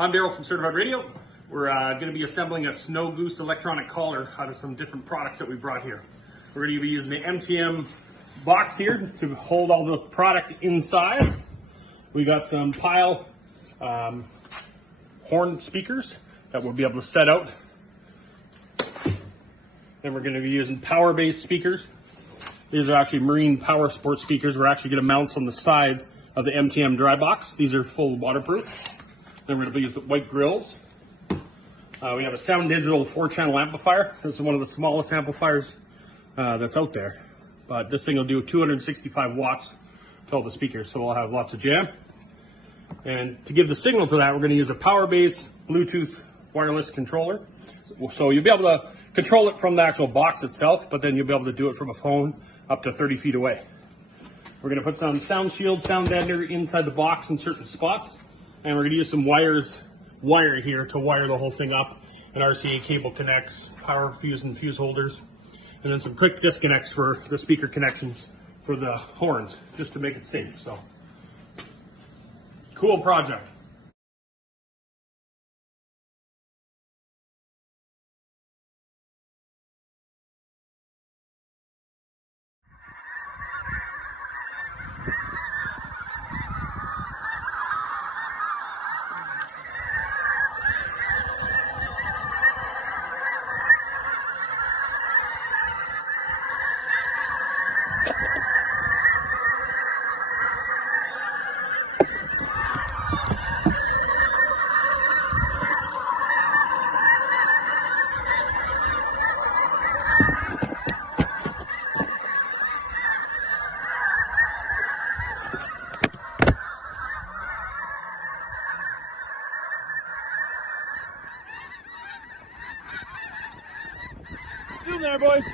I'm Daryl from Certified Radio. We're going to be assembling a Snow Goose electronic collar out of some different products that we brought here. We're going to be using the MTM box here to hold all the product inside. We got some pile horn speakers that we'll be able to set out. Then we're going to be using power-based speakers. These are actually marine power sport speakers. We're actually going to mount on the side of the MTM Dry Box. These are full waterproof. Then we're going to use the white grills. We have a Sound Digital 4-channel amplifier. This is one of the smallest amplifiers that's out there. But this thing will do 265 watts to all the speakers, so we'll have lots of jam. And to give the signal to that, we're going to use a power-based Bluetooth wireless controller. So you'll be able to control it from the actual box itself, but then you'll be able to do it from a phone up to 30 feet away. We're going to put some sound shield, sound deadener inside the box in certain spots. And we're going to use some wire here to wire the whole thing up. An RCA cable connects, power fuse and fuse holders. And then some quick disconnects for the speaker connections for the horns, just to make it safe. So, cool project. Doing there, boys.